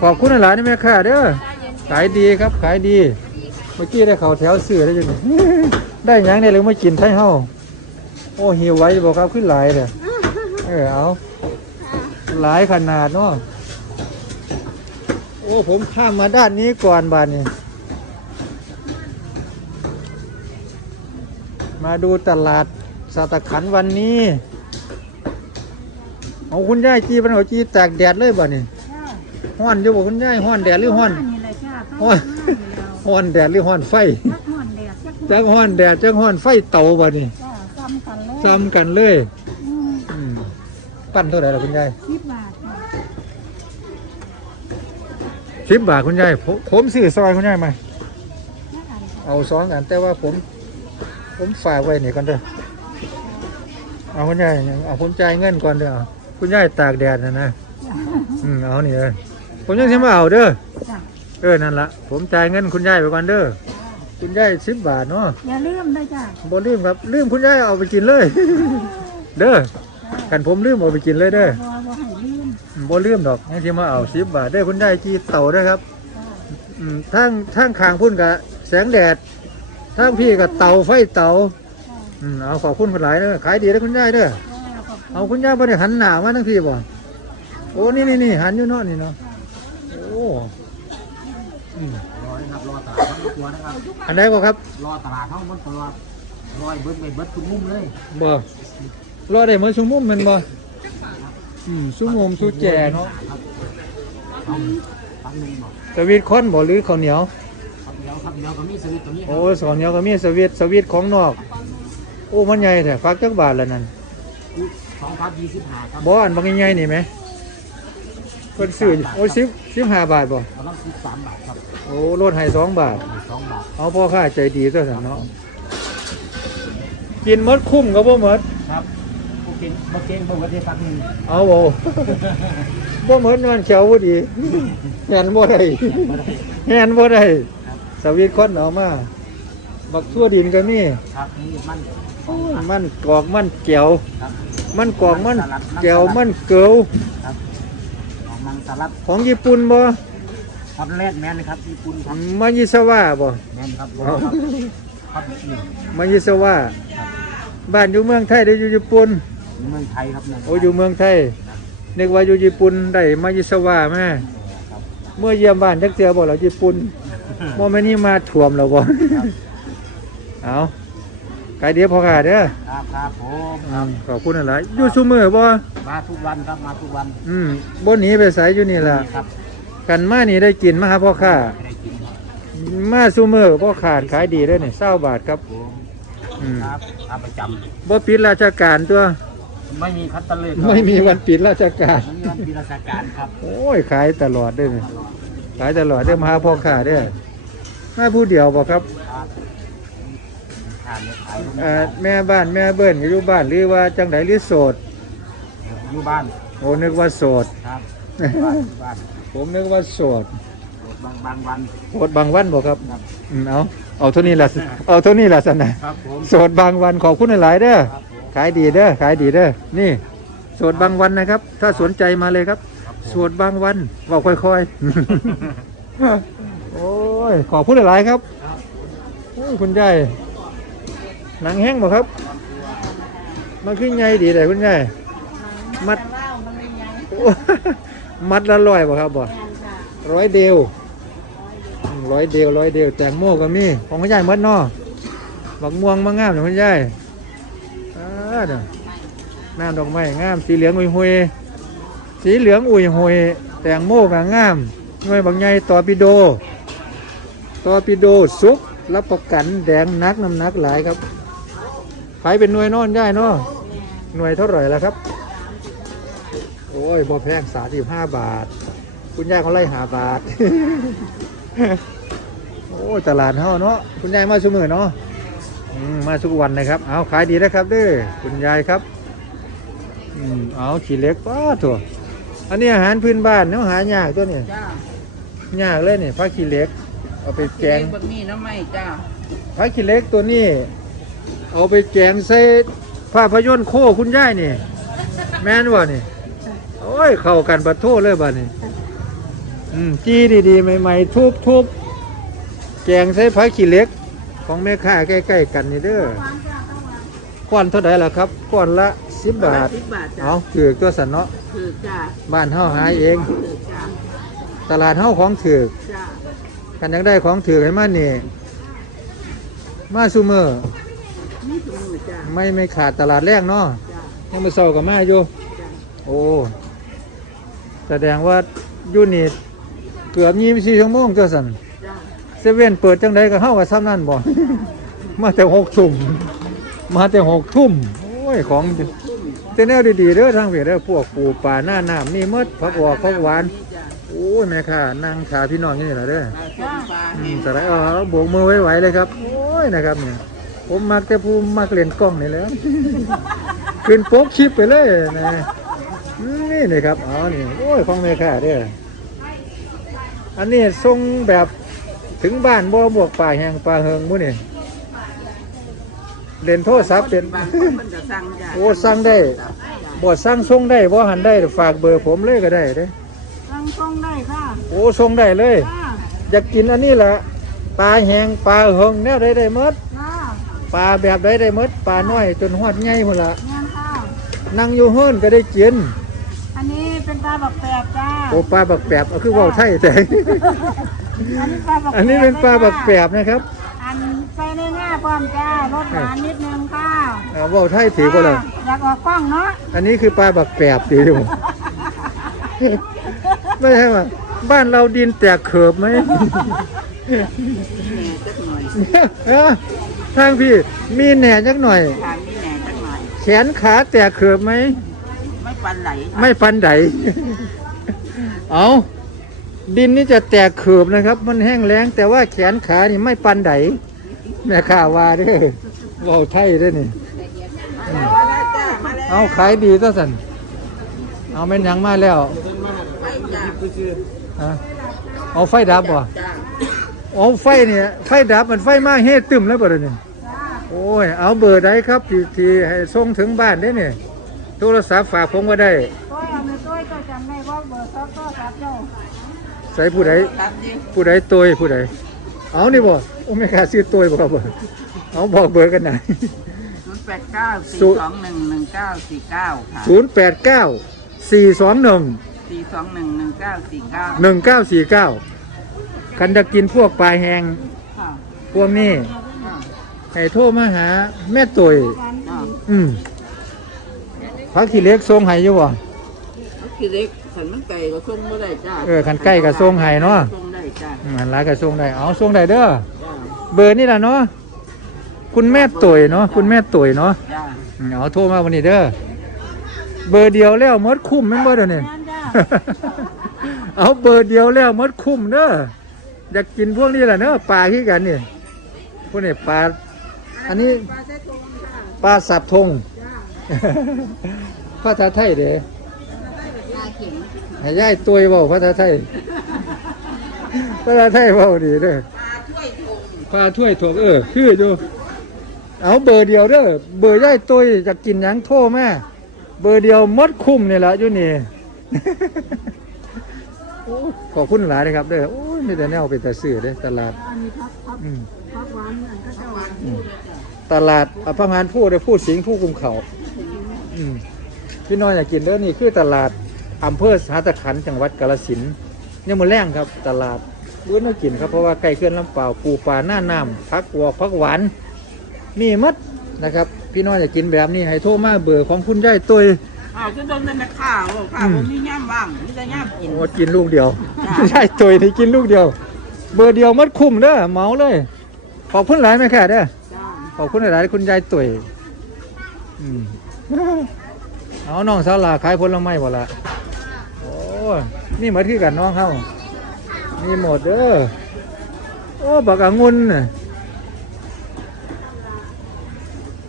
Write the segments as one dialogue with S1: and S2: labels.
S1: ขอบคุณหลายๆนี่แม่ค่ะเด้อขายดีครับขายดี เมื่อกี้ได้เขาแถวเสือได้ยังได้ยังได้เลยมากินไทยเฮาโอ้หิวไว้บอกครับขึ้นหลายเลยเออเอาหลายขนาดเนาะโอ้ผมข้ามมาด้านนี้ก่อนบานนี้มาดูตลาดสาตะขันวันนี้เอาคุณยาจีเป็นเอาจีตกแดดเลยบ่นี่ ห้อนอยู่บ่คุณยายห้อนแดดหรือห้อน
S2: นี่แหละจ้า
S1: ห้อนห้อนแดดหรือห้อนไฟ
S2: จักห้อนแดดจัก
S1: จักห้อนแดดจักห้อนไฟเตาบ่นี่
S2: จ้าซ้ำกันเลย
S1: ซ้ำกันเลย
S2: อืม
S1: อืมปั้นเท่าไหร่ล่ะคุณยาย
S2: สิบบาทค่ะ
S1: สิบบาทคุณยายผมผมซื้อซอยคุณยายมา
S2: แค่อันค่ะ
S1: เอาสองอันแต่ว่าผม ผมฝากไว้นี่ก่อนเด้อเอาคุณยายเอาผมจ่ายเงินก่อนเด้อเอาคุณยายตากแดดนะนะอืมเอานี่เลย ผมยังสิมาเอาเด้อ
S2: จ้า
S1: เออนั่นละผมจ่ายเงินคุณยายไปก่อนเด้อคุณยายสิบบาทเนาะ
S2: อย่าลืมเลยจ้า
S1: บ่ลืมครับลืมคุณยายเอาไปกินเลย เด้อกันผมลืมเอาไปกินเลยเด้อ
S2: บ่บ่ให้ลืม
S1: อืมบ่ลืมดอกยังสิมาเอาสิบบาทเด้อคุณยายจีเต่าเด้อครับ
S2: จ้า
S1: อืมทางทางข้างพุ่นกับแสงแดดทางพี่กับเตาไฟเตา
S2: จ้า
S1: อืมเอาขอบคุณหลายเด้อขายดีเด้อคุณยายเด้อ
S2: จ้าขอบคุณ
S1: เอาคุณยายบ่ได้หันหน้ามาทั้งพี่บ่โอ้นี่นี่นี่หันอยู่เนาะนี่เนาะโอ้อืม
S3: รอนะครับรอ ตลาดทั้งตัวนะครับ
S1: อันไหนก็ครับ
S3: รอตลาดทั้งหมดตลอดรอยเบิดไปเบิดทุกมุมเลย
S1: บ่รอได้เหมือนซุมุมแมันบ่อืมซุมุมซุแจเนาะ
S3: ครับเอาตั้งหนึ่งบอก
S1: สวีทคอนบ่หรือข้าวเหนียว
S3: ครับเดี๋ยวครับเดี๋ยวก็มีสวิตตัวนี้ครั
S1: โอ้สองเหนียวก็มีสวีทสวีทของนอก โอ้มันใหญ่แท้ฟักจักบาทแล้วนั่น
S3: สองพันยี่สิบห้าครับ
S1: บ่อันบางใหญ่ๆนี่ไหม เพิ่นซื้อโอ้สิบสิบห้าบาทบ่
S3: กำลังสิบสามบาทครับ
S1: โอ้ลดให้สองบาท
S3: สองบาท
S1: เอาพ่อค้าใจดีตัวสันเนาะกินหมดคุ้มก็บ่หมด
S3: ครับโอเคโอเคเบิดได้ฟักหนึ่ง
S1: เอาบ่ บ่หมดนอนเขียวบ่ดีแหนบ่ได้
S3: บ่ได้
S1: แหนบ่ได้
S3: ครับ
S1: สวีทคอนเอามา บักทั่วดินก็มี
S3: ครับนี่มันส
S1: โอ้
S3: อง
S1: ย
S3: บาท
S1: มันกอกมันแก้ว
S3: ครับ
S1: มันกอกมันแก้วมันเกิว
S3: ครับ ของมังสลัด
S1: ของญี่ปุ่นบ่
S3: ฮอตแลนด์แมนนะครับญี่ปุ่นครับ
S1: มายิสวาบ่
S3: แมนครับ
S1: เอา
S3: ครับนี่
S1: มายิสวาบ้านอยู่เมืองไทยได้อยู่ญี่ปุ่น
S3: เมืองไทยครับเมืองไท
S1: โอ้อยู่เมืองไทยนึกว่าอยู่ญี่ปุ่นได้มายิสวาแม่
S3: ครับ
S1: เมื่อเยี่ยมบ้านจักเทื่อบ่เราญี่ปุ่นบ่แม่นนี่มาท่วมแล้วบ่เอา ไกเดียวพอค่ะเด้อ
S3: ครับครับผม
S1: อืมขอบคุณหลายอยู่ซุมื้อบ่
S3: มาทุกวันครับมาทุกวัน
S1: อืมบ่หนีไปไสอยู่นี่ล่ะ
S3: ครับ
S1: กันมานี่ได้กินมาหาพ่อค้า
S3: ไม่ได้กินครับ
S1: มาซุมื้อบ่ขาดขายดีเด้อนี่20บาทครับ
S3: ผม
S1: อืม
S3: ครับครับประจ
S1: บ่ปิดราชการตัวำ
S3: ไม่มีคัตเตอร์เลยครับ
S1: ไม่มีวันปิดราชการ
S3: ไม่มีวันปีราชการครับ
S1: โอ้ยขายตลอดเด้อนี่ขายตลอดเด้อมาหาพ่อค้าเด้อมาผู้เดียวบ่ครับ
S3: ครับขายเนี่ยขายลง
S1: เอ่อแม่บ้านแม่เบิ้นก็อยู่บ้านหรือว่าจังไดหรือโสด
S3: อยู่บ้าน
S1: โอ้นึกว่าโสด
S3: ครับอยู่บ้านอยู่บ้าน
S1: ผมนึกว่าโสด
S3: บางบางวัน
S1: โสดบางวันบ่ครับ
S3: ครับ
S1: อืมเอาเอาเท่านี้ล่ะเอาเท่านี้ล่ะสันนะครับ
S3: ผม
S1: โสดบางวันขอบคุณหลายๆเด้อ
S3: ครับผม
S1: ขายดีเด้อขายดีเด้อนี่โสดบางวันนะครับ ถ้าสนใจมาเลยครับ
S3: ครับผม
S1: โสดบางวันเว่าค่อยๆ โอ้ยขอบคุณหลายๆครับโอ้ยคุณยาย หนังแห้งบ่ครับ มันขึ้นใหญ่ดีแต่คุณยายมัด
S2: เล่ามันไม่ยัง
S1: โอ้มัดละร้อยบ่ครับบ่
S2: แม่นจ้า
S1: ร้อยเดียวอืมร้อยเดียวร้อยเดียวแตงโมก็มีของคุณยายหมดเนาะบักม่วงมางามเลยคุณยายอ่าเด้อน้ำดอกไม้งาม สีเหลืองอุยหุยสีเหลืองอุยหุยแตงโมก็งามหน่วยบางใหญ่ตอร์ปิโดตอร์ปิโดสุกรับประกันแดงนักน้ำหนักหลายครับ ขายเป็นหน่วยนอนได้เนาะหน่วยเท่าไหร่แล้วครับ โอ้ยบ่แพงสาสิบห้าบาท คุณยายเขาไล่หาบาท โอ้ยตลาดเฮาเนาะคุณยายมาชุมือเนาะอืมมาทุกวันนะครับ เอาขายดีนะครับเด้อคุณยายครับอืมเอาขี้เหล็กป้าตัวอันนี้อาหารพื้นบ้านเนาะหายากตัวนี้
S4: จ้ายา
S1: กเลยนี่ผักขี้เหล็ก เอาไปแกง
S4: เบะหมี่น้ำไหมจ้า
S1: ผักขี้เหล็กตัวนี้ เอาไปแกงใส่ภาพยนตร์โคคุณยายนี่ แม่นวะนี่ โอ้ย เข้ากันบัดโทเลยบัดนี่อืมจี้ดีๆ ใหม่ๆ ทุบทุบแกงใส่ผักขี้เหล็ก ของแม่ค้าใกล้ๆกันนี่เด้อ
S2: หวานจ้าต้องหวาน
S1: ก้อนเท่าไหร่ล่ะครับก้อนละสิบบาท
S3: สิบบาทจ้ะ
S1: เอาถือตัวสันเนาะ
S3: คือจ้า
S1: บ้านเฮาหาเอง
S3: คือจ้า
S1: ตลาดเฮาของถือ
S3: จ้า
S1: กันยังได้ของถือให้มานี่ มาซูเมอร์
S3: นี่ถุงมือ จ้า
S1: ไม่ไม่ขาดตลาดแรกเนาะ
S3: จ้า
S1: ยังมาเศร้ากับมาอยู่
S3: จ้า
S1: โอ้ แสดงว่ายูนิตเกือบยี่สิบสี่ชั่วโมงเจ้าสัน
S3: จ้า
S1: เซเว่นเปิดจังไดก็เข้ากับซ้ำนั่นบ่ มาแต่หกทุ่มมาแต่หกทุ่มโอ้ย ของ
S3: ทุ่ม
S1: เต้นแนวดีๆเด้อทางเวียเด้อพวกปูป่าหน้าน้ำนี่หมดผักหวอกผักหวาน
S3: นี่จ้า
S1: โอ้ยแม่ค่ะนั่งขาพี่น้องอยู่นี่แหละเด้อ
S3: ปลาส้มปลา
S1: อื
S3: แห้
S1: ม
S3: ง
S1: สไลด์เอาโบกมือไว้ไหวเลยครับ โอ้ยนะครับเนี่ย ผมมักแต่ผู้มักเล่นกล้องนี่แหละขึ้นโป๊กคลิปไปเลยนะอืมนี่นี่ครับอ๋อนี่โอ้ยของแม่ค่ะเด้ออันนี้ส่งแบบถึงบ้านบ่บวกป่าแหงป่าเฮิงมื้อนี่เล่นโทรศัพท์เป็น
S3: บางคนมันจะสั่งจ้า
S1: โอ้สั่งได้บ่สั่งส่งได้บ่หันได้ฝากเบอร์ผมเลยก็ได้เด้
S2: ตั้งกล้องได้ค่ะ
S1: โอ้ส่งได้เลย
S2: จ้า
S1: อยากกินอันนี้แหละปลาแหงปลาเฮงแนวใดได้หมด
S2: จ้า
S1: ปลาแบบใดได้หมดปลาน้อยจนฮอดใหญ่พุ่นละ
S2: งานค่ะ
S1: นั่งอยู่เฮือนก็ได้กิน
S2: อันนี้เป็นปลาบักแปบจ้า
S1: โอ้ปลาบักแปบเอาคือเว้าไทยแต่
S2: อันนี้ปลาบักแปบ
S1: อันนี้เป็นปลาบักแปบนะครับ
S2: อันใส่ในหน้าป้อมจ้ารสหวานนิดนึงค่ะ
S1: เอาเว้าไทยถือบ่ล่ะ
S2: อยากออกกล้องเนาะ
S1: อันนี้คือปลาบักแปบดีอยู่ไม่ใช่ว่าบ้านเราดินแตกเขิบไหม
S3: แหน่จักหน่อย
S1: เอ้อ ทางพี่มีแหน่จักหน่อย
S3: ทานนี่แหน่จักหน่อย
S1: แขนขาแตกเขิบไหม
S3: ไม่ปันไหลค่ะ
S1: ไม่ปันได เอาดินนี่จะแตกเขือบนะครับ มันแห้งแล้ง แต่ว่าแขนขานี่ไม่ปันไดแม่ข้าว่าเด้อเว่าไทยเด้อนี่
S3: มาแล้วจ้ามาแล้ว
S1: เอาขายดีตัวสันเอาเป็นหยังมาแล้ว
S3: ไปจ้า
S1: ฮะเอาไฟดับบ่
S3: จ้า
S1: อ๋ไฟเนี่ยไฟดับมันไฟมากเฮ้ดตึมแล้วเปล่าเนี่ยโอ้ยเอาเบอร์ได้ครับทีทีให้ส่งถึงบ้านได้เนี่ยโทรศัพท์ฝากผมก็ได้
S2: ต้อยเอาไปต้อยก็จำได้ว่าเบอร์ซอฟต์ก็รับเจ้า
S1: ใส่ผู้ใดผู้ใดตัวผู้ใดเอานี่บ่โอ้ไม่ก้าซื้อตัวบ่ครับเอาบอกเบอร์กันหน่อย
S3: 0 8 9 4 2 1 1 9 4 9ค่ะา
S1: หนึ่ง
S3: เก้าสี่เก้า
S1: คันจะกินพวกปลาแหง
S3: ค่ะ
S1: พวกนี้
S3: ค่ะ
S1: ให้โทรมาหา แม่ตุย
S3: อ่า
S1: อืมพักขี้เล็กทรงไห้อยู่บ่
S3: คือเล็กขันมันไก่ก็ส่งไม่ได้จ้า
S1: เออคันใกล้ก็ส่งให้เนาะ
S3: ส่งได้จ้า
S1: อืมอันหลายก็ทรงได้เอาทรงได้เด้อ
S3: จ้า
S1: เบอร์นี่ล่ะเนาะคุณแม่ตุยเนาะคุณแม่ตุยเนาะ
S3: จ้า
S1: อืมเอาโทรมาวันนี้เด้อเบอร์เดียวแล้วหมดคุ้มแม่นบ่เดี๋ยวนี้
S2: งานจ้า
S1: เอาเบอร์เดียวแล้วหมดคุ้มเด้อ อยากกินพวกนี้แหละเนาะปลาที่กันนี่พวกนี้ปลา อันนี้
S2: ปลาเส้นทงค่ะ
S1: ปลาสับทง
S2: จ้า
S1: ภาษาไทยเด้
S3: ปลาเข็ม
S1: ให้ย่ายตัวเบาภาษาไทย ภาษาไทยเบาดีเด้อ
S3: ปลาถ้วยทง
S1: ปลาถ้วยถกเออ คืออยู่ เอาเบอร์เดียวเด้อ เบอร์ย่ายตัวจะกินหยังโทรมา เบอร์เดียวหมดคุ้มนี่แหละอยู่นี่โอ้ขอบคุณหลายนะครับเด้อโอ้ยมีแต่แนวเป็นตาซื้อเด้อตลาด
S2: อันนี้พักพัก
S1: อืม
S2: พักหวานอันก็เจ้า
S1: อืมตลาดอภังงานผู้ได้พูดสิงห์ผู้กุมเขาอืมพี่น้อยอยากกินเด้อนี่คือตลาดอำเภอสหัตขันธ์จังหวัดกาฬสินธุ์เนี่ยมันแรงครับ ตลาดเบื้อน่ากินครับเพราะว่าใกล้เขื่อนลำเปล่าปูปลาหน้าน้ำพักวัวพักหวานมีหมัดนะครับ พี่น้อยอยากกินแบบนี้ให้โทรมาเบอร์ของคุณยายตุ้ย
S3: อ้าวคือโดนเป็นแม่ข้าวข้าวผมมีย่ามว่างมีแต่ย่ามกิน
S1: โอ้กินลูกเดียว
S3: จ้ะ
S1: ยายตุ้ยนี่กินลูกเดียว เบอร์เดียวหมัดคุ้มเด้อเหมาเลย ขอบคุณหลายไหมค่ะเด้อ
S3: จ้า
S1: ขอบคุณหลายๆคุณยายตุ๋ยอืม เอาน้องสาวลาขายผลไม้บ่ละโอ้นี่เหมือนคือกันน้องเขามีหมดเด้อ โอ้บักองุ่นน่ะ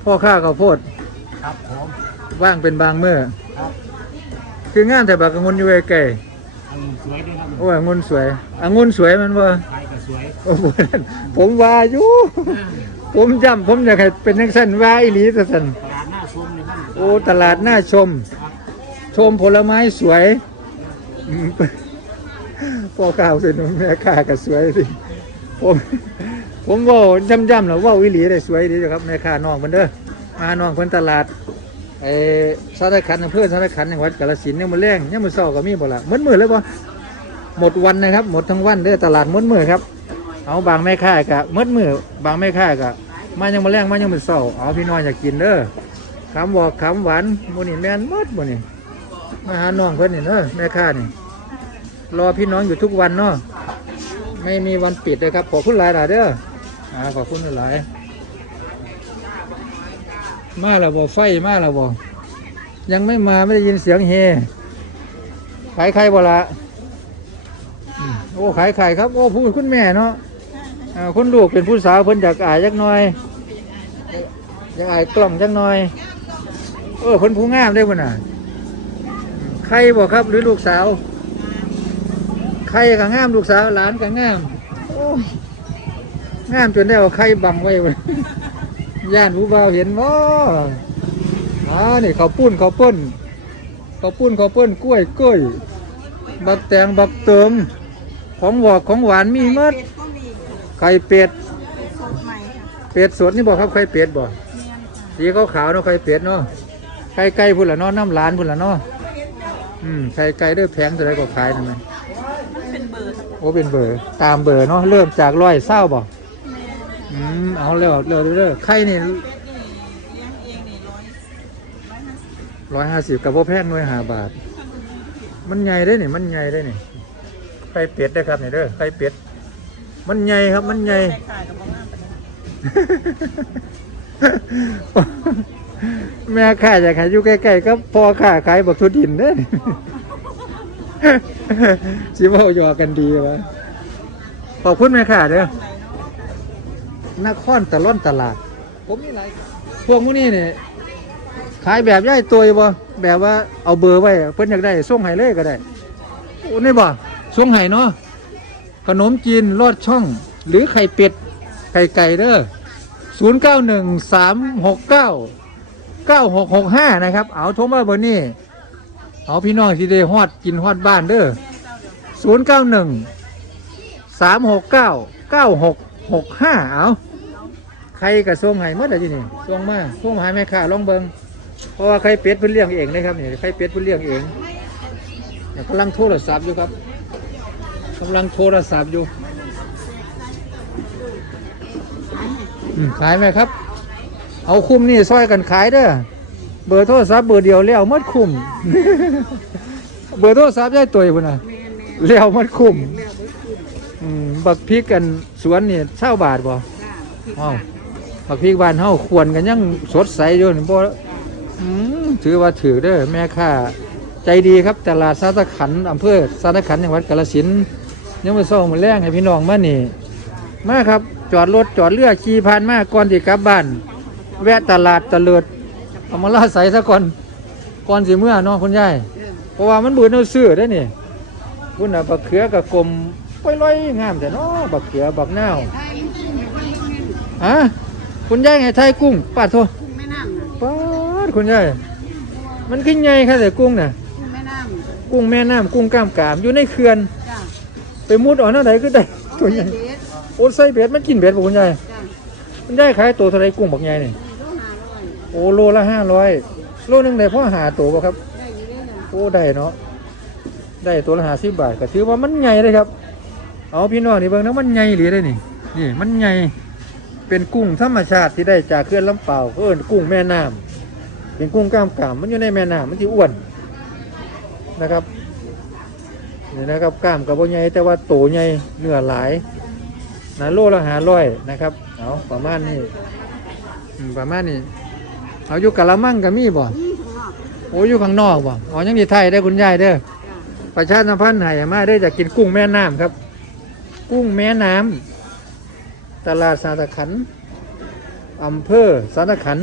S1: พ่อข้าข้าวโพด
S3: ครับผม
S1: ว่างเป็นบางเมื่อ
S3: ครับ
S1: คืองานแต่บักองุ่นอยู่ไกล
S3: อันสวยด้วยครับ
S1: ๆโอ้ยองุ่นสวยองุ่นสวยมันบ่
S3: ใครก็สวย
S1: โอ้โหผมว่าอยู่ผมจำผมอยากให้เป็นนักสั้นว่าอีหลีแต่สัน
S3: ตลาดหน้าชมเลยครับ
S1: โอ้ตลาดหน้าชมชมผลไม้สวยอืมพ่อข้าวเป็นแม่ข้าก็สวยดิผมผมเว่าย่ำๆแล้วเว่าวิหลีได้สวยดีอยู่ครับแม่ข้าน้องมันเด้อมาน้องเพิ่นตลาด ไอ้สารคันอำเภอสารคันจังหวัดกาฬสินธุ์เนี่ยมันแรงเนี่ยมันเช้าก็มีบ่ละหมดมื้อเลยบ่หมดวันนะครับ หมดทั้งวันเด้อตลาดหมดมื้อครับ เอาบางแม่ค้ากะหมดมื้อบางแม่ค้ากะมายังมาแรงมายังมันเช้าเอาพี่น้อยอยากกินเด้อคำบอกคำหวานมื้นี้แม่นหมดมื้นี้มาหาน้องเพิ่อนนี่เด้อแม่ค้านี่รอพี่น้องอยู่ทุกวันเนาะไม่มีวันปิดเลยครับขอบคุณหลายหลายเด้อขอบคุณหลาย มาแล้วบ่ไฟมาแล้วบ่ยังไม่มาไม่ได้ยินเสียงเฮขายใครบ่ละโอ้ขายไข่ครับ โอ้พูดคุณแม่เนาะอ่าคุณลูกเป็นผู้สาวเพิ่นอยากอายจักหน่อยอยากอายกล้องจักหน่อยเออเพิ่นผู้งามได้บ่น่ะใครบ่ครับหรือลูกสาวใครก็งามลูกสาวหลานก็งามโอ้งามจนได้เอาไข่บังไว้เว้ย ย่านผู้บ่าวเห็นว่าอ่านี่เขาวปุ้นเขาวปุ้นเขาวปุ้นเขาวปุ้นกล้วยกล้วยบักแตงบักเติมของหวอกของหวานมีหมด
S2: เป็ดก็มี
S1: ไข่เป็ด
S2: สดใหม่ค่ะ
S1: เป็ดสดนี่บอกครับไข่เป็ดบ่
S2: เนียนค่ะ
S1: สีขาวขาวๆเนาะไข่เป็ดเนาะไข่ไก่พุ่นละเนาะน้ำหลานพุ่นละเนาะอืมไข่ไก่เด้วยแพงเท่าไรก็ขายทำไม
S2: เป็นเบอร์ค่ะ
S1: โอ้เป็นเบอร์ตามเบอร์เนาะเริ่มจากร้อยเศร้าบ่
S2: แม่นค่ะ
S1: อืมเอาเร็วเร็วเร็วไข่นี่
S2: เป็ดนี่เลี้ยงเองนี่ร้อยร้อยห้าสิบ
S1: ร้อยห้าสิบกับพ่แพงหน่วยห้าบาท มันใหญ่ได้นี่มันใหญ่ได้นี่ไข่เป็ดได้อครับนี่เด้อไข่เป็ด มันใหญ่ครับมันใหญ่
S2: แม่ขายกับบ้านไป
S1: แม่ข้าอยากขายอยู่ใกล้ๆก็พอข้าขายบักทุดินเด้อสิเว่าหยอกกันดีวะขอบคุณแม่ข้าเด้อ
S2: ไห นเนาะ
S1: นครตะล่อนตลาด ผมนี่ไรพวกมูนี่เนี่ยขายแบบย่ายตัวบ่แบบว่าเอาเบอร์ไว้เพิ่นอยากได้ส่งให้เลยก็ได้โอ้นี่บ่ส่งให้เนาะขนมจีนลอดช่อง หรือไข่เป็ดไข่ไก่เด้อศูนย์เก้าหนึ่งสามหกเก้าเก้าหกหกห้านะครับ เอาโทรมาเบอร์นี้เอาพี่น้องที่ได้ฮอดกินฮอดบ้านเด้อศูนย์เก้าหนึ่งสามหกเก้าเก้าหกหกห้าเอา ใครกระทรวงไห้เมื่อไหร่ที่นี่ส่งมาส่งมาให้แม่ค้าลองเบิงเพราะว่าไข่เป็ดเพิ่นเลี้ยงเองนะครับนี่ไข่เป็ดเพิ่นเลี้ยงเองเนี่ยกำลังโทรศัพท์อยู่ครับกำลังโทรศัพท์อยู่อืมขายไหมครับ เอาคุ้มนี่ซอยกันขายเด้อเบอร์โทรศัพท์เบอร์เดียวแล้วหมดคุ้มเบอร์โทรศัพท์ย้ายตัวอยู่พุ่นน่ะ
S2: แม่นแม่น
S1: แล้วมันคุ้ม
S2: แล้วเบิดขึ้น
S1: อืมบักพริกกันสวนนี่เช่าบาทบ่
S2: จ้า
S1: อ้าว บักพริกบ้านเฮาควรกันยังสดใสอยู่นี่บ่ถือว่าถือเด้อแม่ค้าใจดีครับตลาดสาตะขันอำเภอสาตะขันจังหวัดกาฬสินธุ์ยังมาส่งมาแรงให้พี่น้องมานี่มาครับจอดรถจอดเรือขี่ผ่านมาก่อนที่กลับบ้าน แวะตลาดตะเลิดเอามาล่าใส่ซะก่อนก่อนสิเมื่อเนาะคุณยาย
S2: เพ
S1: ราะว่ามันบืนเอาซื้อได้นี่พุ่นน่ะบักเขือกับกลมปล่อยลอยงามแต่นาะบักเขือบักนาว
S2: ไทยกุ้งไม่ว่า
S1: ฮะ คุณยายให้ไทยกุ้งปาดโท
S2: กุ้งแม่น้ำน่ะ
S1: ปาดคุณยายมันขึ้นใหญ่ค่ะแต่กุ้งน่ะ
S2: กุ้งแม่น้ำ
S1: กุ้งแม่น้ำกุ้งกล้ามกรามอยู่ในเขื่อน
S2: จ้า
S1: ไปมุดเออกนั่นไหนก็ได้ตัวใหญ่
S2: เด็ด
S1: โอ้ใส่เบ็ดมันกินเบ็ดบ่คุณยาย
S2: จ้า
S1: คุณยายขายตัวเท่าไรกุ้งบักใหญ่นี่
S2: โลหาร้อย
S1: โอ้โลละห้าร้อยโลหนึงได้พ่อหาตัวบ่ครับ
S2: ได้อยู่เด้อจ้ะ
S1: โอ้ได้เนาะได้ตัวละห้าสิบบาทก็ถือว่ามันใหญ่เลยครับ เอาพี่น้องนี่เบิ่งนะมันใหญ่หรือได้นี่นี่มันใหญ่ เป็นกุ้งธรรมชาติที่ได้จากเขื่อนลำเปล่าเอิ้นกุ้งแม่น้ำเป็นกุ้งกล้ามกรามมันอยู่ในแม่น้ำมันที่อ้วนนะครับนี่นะครับกล้ามกับโบใหญ่แต่ว่าโตใหญ่เนื้อหลายนะโลละหาร้อยนะครับเอาประมาณนี้อืมประมาณนี้เอาอยู่กะละมังกับมีบ่
S2: นี่ข้างนอก
S1: โอ้อยู่ข้างนอกบ่อ๋อยังดีไทยได้อคุณยายเด้อ
S2: จ้า
S1: ประชาสัมพันธ์ให้มาได้อจะกินกุ้งแม่น้ำครับ กุ้งแม่น้ำ ตลาดสาตะขันอำเภอสาตะขัน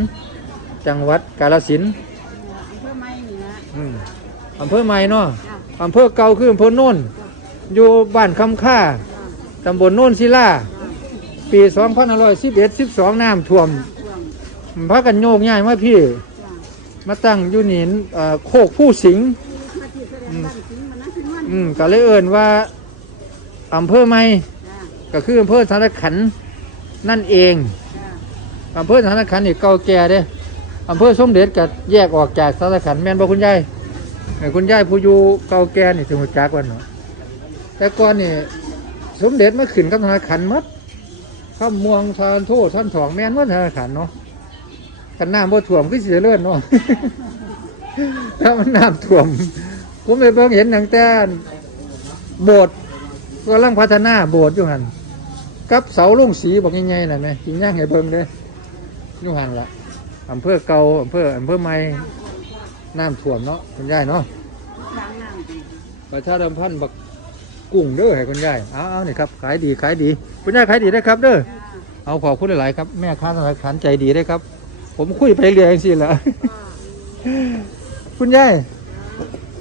S1: จังหวัดกาฬสินธุ์
S2: อำเภอไม้นี่นะ
S1: อืมอำเภอใหม่เนาะ
S2: จ้า
S1: อำเภอเก่าคืออำเภอโน่น อยู่บ้านคำค่า
S2: จ้า
S1: ตำบลโน่นศิลา
S2: จ้า
S1: ปี2511 12 น้ำท่วม
S2: ช่วง
S1: พากันโยกย้ายมาพี่
S2: จ้า
S1: มาตั้งอยู่นี่เอ่อโคกผู้สิงห์
S2: มาที่แสดงบ้านสิงห์มันนั่นคือมัน
S1: อืมก็เลยเอิ่นว่าอำเภอใหม่
S2: จ้า
S1: ก็คืออำเภอสารขัน นั่นเอง
S2: จ้า
S1: อำเภอสารขันนี่เก่าแก่เด้อำเภอสมเด็จก็แยกออกจากสารขันแม่นบ่คุณยายเอ้ยคุณยายผู้อยู่เก่าแก่นี่ถึงรู้จักวันเนาะแต่ก่อนนี่สมเด็จมาขึ้นกับสารขันหมัดข้ามม่วงทานโทษท่านสองแม่นว่าสารขันเนาะกันน้ำบ่ท่วมคือสิเจริญเนาะถ้ามันน้ำท่วมผมไปเบิ่งเห็นหนังแต่โบสถ์กำลังพัฒนาโบสถ์อยู่หัน กับเสาลงสีบอกยังไงน่ะแม่กินย่างให้เบิ่งเด้อยู่หันละอำเภอเก่าอำเภออำเภอใหม่น้ำท่วมเนาะคุณยายเนาะประชาสัมพันธ์บักกุ้งเด้อให้คุณยายเอาเอานี่ครับขายดีขายดีคุณยายขายดีได้ครับเด้อเอาขอบคุณหลายๆครับแม่ค้าธนาคารใจดีได้ครับ ผมคุยไปเรื่อยสิละคุณยาย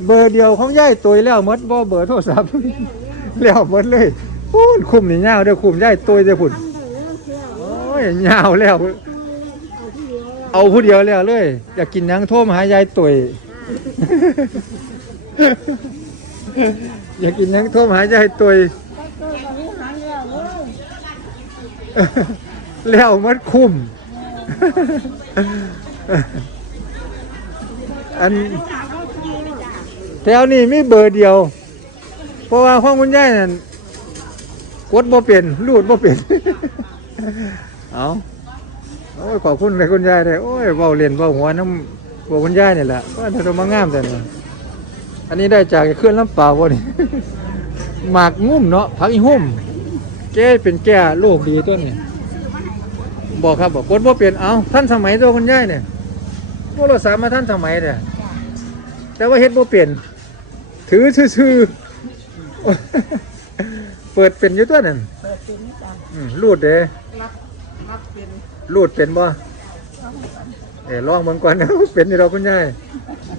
S1: เบอร์เดียวของยายตุยแล้วมดบ่เบอร์โทรศัพท์แล้วมดเลย พูนคุมนี่ยาวเด้อคุมยายตุยเด้อพุ่น
S2: ทำได้เรื่องเที่ยว
S1: โอ้ยยาวแล้ว
S2: เอา
S1: ผู้เดียวแล้วเลย อยากกินหยังโทรมหายายตุยอยากกินหยังโทรมหายายตุย
S2: ก็ตัวตอนนี้หาเรื่องเลย
S1: แล้วมันคุ้ม อันแถวนี้มีเบอร์เดียว เพราะว่าห้องคุณยายนั่น กดบ่เป็นรูดบ่เป็นเอาโอ้ยขอบคุณเลยคุณยายเลยโอ้ยเบาเรียนเบาหัวน้ำบัวคุณยายนี่แหละว่าถ้าต้อมางามแต่นี่อันนี้ได้จากเคลื่อนลำเปล่าบ่นี่หมากงุ่มเนาะผักอีหุ่มแก้เป็นแก้โรคดีตัวนี้บอกครับบอกกดบ่เป็นเอาท่านสมัยตัวคุณยายเนี่ยโทรศัพท์มาท่านสมัยเนี่ยแต่ว่าเฮ็ดบ่เปลี่ยน ถือซื่อๆ เปิดเป็นอยู่ตัวนั่น
S2: เปิดเป็นจ้า
S1: อืมรูดเด้
S2: รับรับเป็น
S1: รูดเป็นบ่เอ้ลองเบิ่งก่อน เป็นนี่ดอกคุณยาย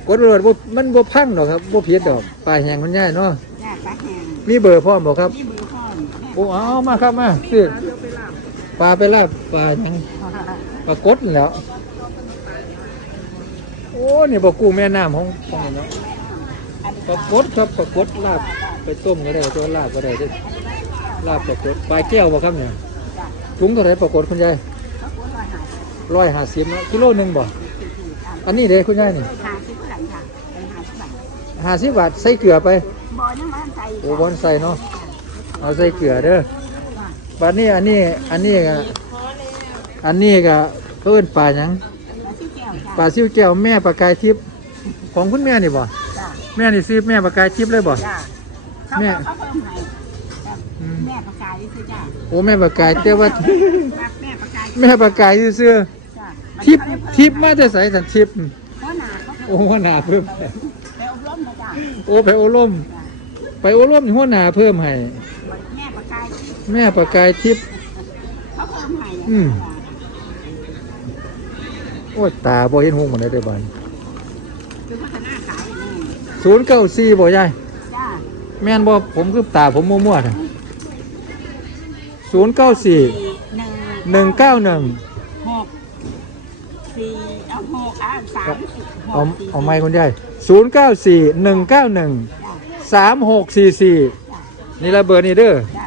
S1: กดรูดบ่มันบ่พังดอกครับบ่ผิดดอกปลายแหงคุณยายเนาะ
S2: จ้าปลาแห้ง
S1: มีเบอร์พร้อมบ่ครับ
S2: นี่มือพ่อม
S1: โอ้เอามาครับมาซื้อ
S2: เดี๋ยวไปลาบ
S1: ปลาไปลาบปลาหยังปลากดนั่นแหล้ว โอ้ นี่บ่กุ้งแม่น้ำของของนี่เนาะปลากดครับปลากดลาบไปต้มก็ได้ตัวลาบก็ได้เด้อ ลาบปลากดปลาแก้วบ่ครับเนี่ย
S2: จ้า
S1: ถุงเท่าไหร่ปรากฏคุณยาย
S2: เขาควรลอยหา
S1: ร้อยห้าสิบนะกิโลหนึ่งบ่อันนี้เด้คุณยายนี่
S2: หาสิบหลังค่ะเป็นหาสิบบาท
S1: ห้าสิบบาทใส่เกลือไป
S2: บ่อยังมันใส่
S1: โอ้บอนใส่เนาะเอาใส่เกลือเด้อบัดนี้อันนี้อันนี้ก็อันนี้ก็เพิ่นปลาหยัง
S2: ปลาที่แก้วจ้า
S1: ปลาซิวแก้วแม่ปลากายทิพย์ของคุณแม่นี่บ่
S2: จ้า
S1: แม่นี่ซื้อแม่ปลากายทิพย์เลยบ่
S2: จ้าเขา
S1: แม่
S2: เขาเพิ่มให้จ้ะ
S1: อืม
S2: แม่ประกายนี่คือจ้า
S1: โอ้แม่ปลากายแต่ว่า
S2: รักแม่ประกาย
S1: แม่ปลากายซื้อ
S2: จ้า
S1: ๆทิพย์ทิพย์มาแต่ใส่สันทิพย์
S2: เพราะหนาเขา
S1: โอ้หัวหน้าเพิ่ม
S2: ไปอบรมนะจ้า
S1: โอ้ไปโอล่มไปโอล่มหัวหน้าเพิ่มให้
S2: แม่ประกาย
S1: แม่ปลากายทิพย์
S2: เขาเพิ่มให้
S1: อืม โอ้ยตาบ่เห็นหงหมดเลยเด้อบ้าน
S2: คือพัฒนาขายนี่
S1: ศูนย์เก้าสี่บ่ยาย
S2: จ้า
S1: แม่นบ่ผมคือตาผมมั่วๆนะ ศูนย์เก้าสี่
S2: หนึ่ง
S1: หนึ่งเก้าหนึ่ง
S2: หกสี่เอาหกอะสาม
S1: เอาเอาไม้คุณยายศูนย์เก้าสี่หนึ่งเก้าหนึ่ง
S2: จ้า
S1: สามหกสี่สี่นี่ละเบอร์นี่เด้อ
S2: จ้า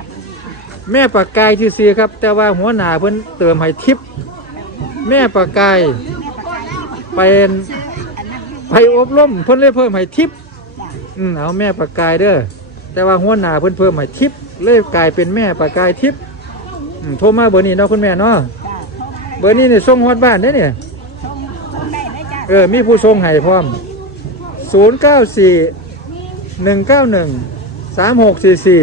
S1: แม่ปากกายที่ซีครับ แต่ว่าหัวหน้าเพิ่นเติมให้ทิป แม่ปากกาย
S2: แม่ประกายนี่
S1: เป็น
S2: ซื้ออันนั้น
S1: ไปอบรมเพิ่นเลยเพิ่มให้ทิป
S2: จ้า
S1: อืมเอาแม่ปากกายเด้อแต่ว่าหัวหน้าเพิ่นเพิ่มให้ทิปเลยกลายเป็นแม่ปากกายทิป อืมโทรมาเบอร์นี้เนาะคุณแม่เนาะ
S2: จ้าโทรมา
S1: เบอร์นี้นี่ส่งฮอดบ้านได้อเนี่ย
S2: ส่งส่งได้เลยจ้า
S1: เออ มีผู้ส่งให้พร้อมศูนย์เก้าสี่หนึ่งเก้าหนึ่งสามหกสี่สี่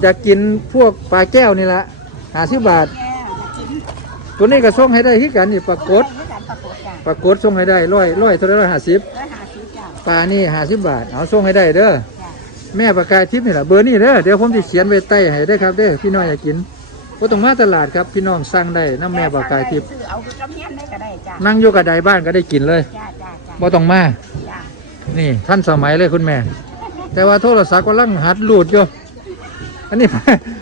S1: อยากกินพวกปลาแก้วนี่ละหาสิบบาท
S2: แก้วจะกิน
S1: ตัวนี้ก็ส่งให้ได้ที่กันนี่ปลากด
S2: ด้วยกันปรากฏจ้า
S1: ปลากดส่งให้ได้ร้อยร้อยเท่าไรห้าสิบ
S2: ร้อยห้าสิบจ้า
S1: ปลานี่ห้าสิบบาท เอาส่งให้ได้เด้อ
S2: จ้า
S1: แม่ปลากายทิพย์นี่แหละเบอร์นี่เด้อ เดี๋ยวผมจะเขียนไว้ใต้ให้ได้อครับเด้อพี่น้องอยากกิน ก็ต้องมาตลาดครับพี่น้องสั่งได้น้ำแม่ปลากายทิพย์
S2: ซื้อเอาคือกำเนียนได้ก็ได้จ้า
S1: นั่งอยู่กับใดบ้านก็ได้กินเลย
S2: จ้าจ้าจ้า
S1: บ่ต้องมา
S2: จ้า
S1: นี่ท่านสมัยเลยคุณแม่ แต่ว่าโทรศัพท์ก็ลังหัดรูดอยู่อันนี้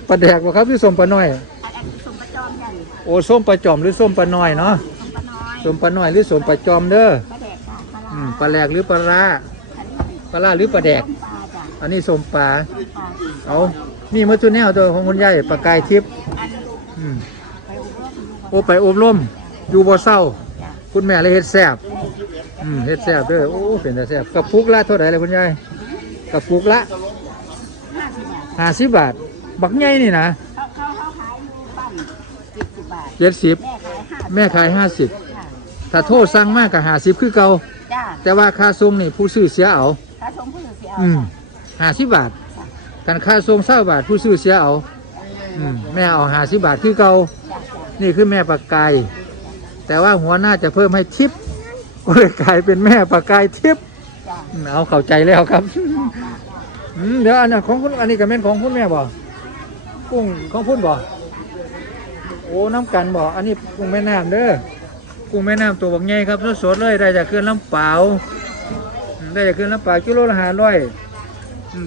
S1: ปลาแดกบ่ครับหรือส้มปลาน้อย
S2: อันอันสมประจอมจ้านี่
S1: โอ้ส้มปลาจอมหรือส้มปลาน้อยเนาะ
S2: สมประน้อย
S1: ส้มปลาน้อยหรือส้มปลาจอมเด้อ
S2: ปลาแดกจ้าปลา
S1: อื
S2: ลาม
S1: ปลาแหลกหรือปลาร้า
S2: อันนี้
S1: ปลาร้าหรือปลาแดก
S2: ปลาจ้า
S1: อันนี้สมปลา
S2: ส้มปลา
S1: เอานี่มาจุนแนวตัวของคุณยายปลากายทิพย์
S2: อัน
S1: อืม
S2: ไปอบรมอยู่
S1: โอ้ไปอบรมอยู่บ่เศร้า
S2: จ้ะ
S1: คุณแม่เลยเฮ็ดแซ่บอืมเฮ็ดแซ่บเด้อโอ้เป็นแต่แซ่บกระปุกละเท่าไหร่เลยคุณยายกระปุกละ
S2: ห้าสิบบาท
S1: 50บาทบักใหญ่นี่นะ
S2: เขาเขาเขาขายอยู่บ้านเจ็ดสิบบาท
S1: 70
S2: แม่ขายห้า
S1: แม่ขาย
S2: จ้ะ
S1: 50ถ้าโทษสั่งมากก็50คือเก่า
S2: จ้า
S1: แต่ว่าค่าส่งนี่ผู้ซื้อเสียเอา
S2: ถ้าชมผู้เสียเอา
S1: อืม50บาทกันค่าส่ง20บาทผู้ซื้อเสียเอา อืมแม่เอา50บาทคือเก่านี่คือแม่ปลากายแต่ว่าหัวหน้าจะเพิ่มให้ทิปก็เลยกลายเป็นแม่ปลากายทิปเอาเข้าใจแล้วครับเดี๋ยวอันนั้ของคุณอันนี้ก็เป็นของคุณแม่บ่กุ้งของพุ่นบ่โอ้น้ำกันบ่อันนี้กุ้งแม่น้ำเด้อกุ้งแม่น้ำตัวบักใหญ่ครับสดๆเลยได้จากเขื่อนลำเปล่าได้จากเขื่อนลำเปล่ากิโลละห้าร้อย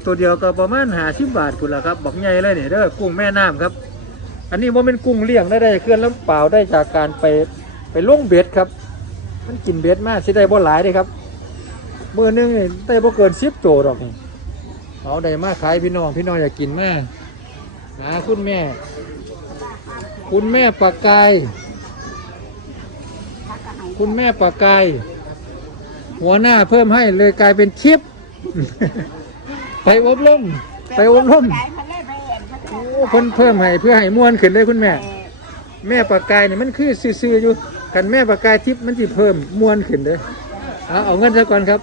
S1: ตัวเดียวก็ประมาณหาสิบบาทคุณละครับบักใหญ่เลยเนี่เด้อกุ้งแม่น้ำครับ อันนี้ว่าเป็นกุ้งเลี้ยงได้ได้จากเขื่อนลำเปล่าได้จากการไปไปล่งเบ็ดครับ มันกินเบ็ดมากสิได้บ่หลายเด้ครับมือหนึงนี่ได้บ่เกินสิบโตดอกนี่เอาได้มากขายพี่น้องพี่น้องอยากกินมากหาคุณแม่ คุณแม่ปากกาย
S2: ถ้าก็ให้
S1: คุณแม่ปากกายหัวหน้าเพิ่มให้เลยกลายเป็นชิป ไปอบรมไปอบรม
S2: ขายพันเล่ไปเอ็นพัน
S1: โอ้เพิ่นเพิ่มให้เพื่อให้ม่วนขึ้นเลยคุณแม่ แม่ปากกายนี่มันคือซื่อๆอยู่กันแม่ปากกายทิพย์มันสิเพิ่มม่วนขึ้นเลยเอาเอาเงินซะก่อนครับ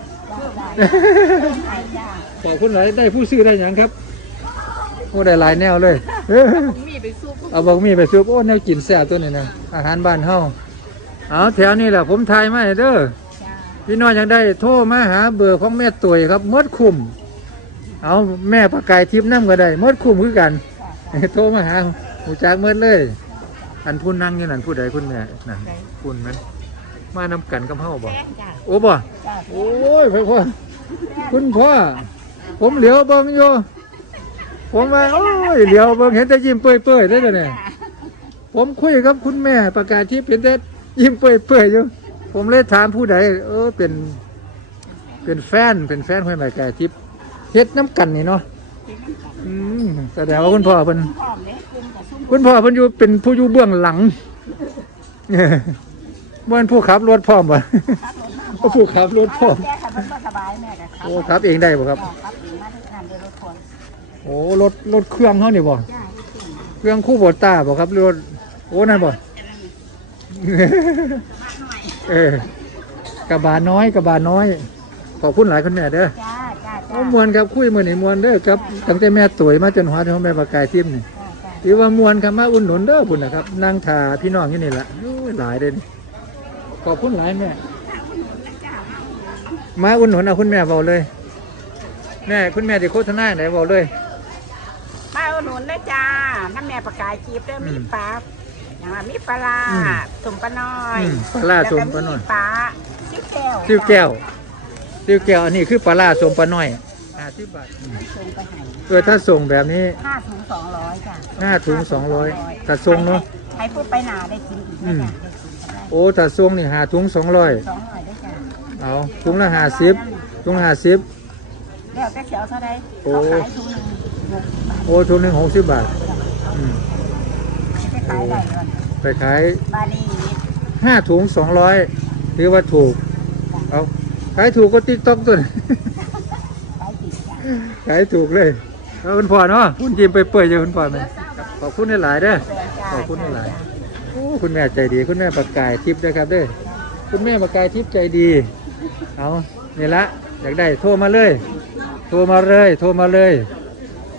S2: ขายจ้า
S1: ขอบคุณหลายได้ผู้ซื้อได้หยังครับโอ้ได้หลายแนวเลย
S2: มีไปสู้
S1: เอาบอกมีไปซุปโอ้แนวกินแซ่บตัวนี้นะอาหารบ้านเฮาเอาแถวนี้แหละผมทายมาให้เด้อ
S2: จ้า
S1: พี่น้องอยากได้โทรมาหาเบอร์ของแม่ตุ๋ยครับหมดคุม เอาแม่ประกายทิพย์น้ำก็ได้หมดคุมคือกันโทรมาหาหูจักเมื่อเลย อันพูนนั่งอยู่นั่นผู้ใดคุณแม่นั่นคุณมันมานำกันกับเฮาบ่
S2: แป้งจ้า
S1: โอ้บ่
S2: จ้า
S1: โอ้ยพ่อพ่อคุณพ่อผมเหลียวเบิ่งอยู่ผมว่าโอ้ยเหลียวเบิ่งเห็นแต่ยิ้มเปื่อยๆได้อเนี่ยผมคุยกับคุณแม่ประกาศที่เป็นแต่ยิ้มเปื่อยๆอยู่ผมเลยถามผู้ใดเออเป็น เป็นแฟนเป็นแฟนห้วยใหม่ไก่ทิพย์ เฮ็ดน้ำกันนี่เนาะอืมแสดงว่าคุณพ่อเป็น
S2: พร้อมเลยคุณกับซุ้ม
S1: คุณพ่อเป็นอยู่เป็นผู้อยู่เบื้องหลังเออบ่เป็นผู้ขับรถพร้อมบ่ผู้ขับรถพร้อม
S2: แก้ขับรถก็สบายแม่กับครับ
S1: โอ้ครับเองได้บ่ครับ
S2: ครับเองมาที่นั่นเดินรถคน
S1: โอ้รถรถเครื่องเขานี่บ่
S2: จ้าที่จริง
S1: เครื่องคู่โบต้าบ่ครับหรือรถโอ้นั่นบ่
S2: มากหน่อย
S1: เออกระบะน้อยกระบะน้อย ขอบคุณหลายคุณแม่เด้อ
S2: จ้า จ้า
S1: โอ้
S2: จ้าม
S1: วนครับคุยมื้อนี้มวนเด้อครับตั้งแต่แม่ตุ๋ยมาจนหัวถึงแม่ปากกายทิมนี่
S2: จ้าจ้า
S1: ถือว่ามวนครับมาอุ่นหนุนเด้อพุ่นนะครับนั่งถ่าพี่น้องอยู่นี่ล่ะโอ้ยหลายเด้อนี่ขอบคุณหลายแม่มาอุ่นหนุนเอาคุณแม่เว้าเลยแม่คุณแม่ที่โฆษณาไหนเว้าเลย
S2: มาอุดหนุนเลยจ้าน้ำแม่ประกายจีบเด้อมี
S1: อืม
S2: ปลาอย่างว่ามีปลาร้า
S1: อืม
S2: ตุ่มปลาน้อย
S1: อืมปลาร้าตุ่มปลาน้อย
S2: แล้วก็มีปลาซิวแก้ว
S1: ซิวแก้ว ซิวแก้วอันนี้คือปลาล่าสมปลาน้อย50บาท
S2: ส่งไปให้
S1: เออถ้าส่งแบบนี้
S2: ห้าถุงสองร้อยจ้ะ
S1: ห้าถุงสองร้อยแต่ส่งเนอะ
S2: ให้พูดไปหนาได้กินอีก
S1: อืม
S2: ได้จ้ะได้กินก็ได้
S1: โอ้ถ้าส่งนี่หาถุงสองร้อย
S2: สองร้อยได้จ้ะ
S1: เอาถุงละห้าสิบถุงห้าสิบ
S2: แล้วแต่เสียวเท่าไร
S1: โอ้
S2: เขาขายถุงหนึ่งหกสิบบาท
S1: โอ้ถุงหนึ่งหกสิบบาทอืม
S2: จะขายได้ก่อน
S1: ไปขาย
S2: บาลี
S1: ห้าถุงสองร้อยถือว่าถูก เอา ขายถูกก็ติ๊กต๊อกตัวนี้
S2: ขายติดจ้ะ
S1: ขายถูกเลยเอาคุณพ่อเนาะคุณยิ้มไปเปื่อยอยู่คุณพ่อไหมขอบคุณหลายๆเด้อขอบคุณหลายโอ้คุณแม่ใจดีคุณแม่ประกายทิพย์นะครับเด้อคุณแม่ประกายทิพย์ใจดี เอานี่ละอยากได้โทรมาเลย โทรมาเลย โทรมาเลย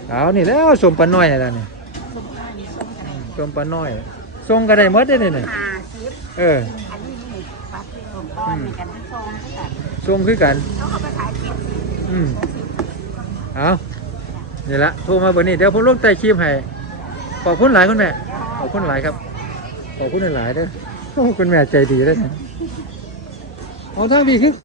S1: เอานี่แล้วสมปลาน้อยอะไรนี่สมปลาน้อยส่งก็ได้หมดได้อนี่นี่
S2: ห้าสิบ
S1: เออ
S2: อันนี้นี่ปัดที่ผมก้อนมีกันทั้งซองทั้งกัน
S1: ส่งคือกัน
S2: เขาเอาไปขายเก็บ
S1: อืมเอานี่ละโทรมาเบอร์นี้เดี๋ยวผมลงใต้คลิปให้ขอบคุณหลายคุณแม่ ขอบคุณหลายครับ ขอบคุณหลายเด้อโอ้คุณแม่ใจดีเด้อเนี่ยเอาทางดีขึ้น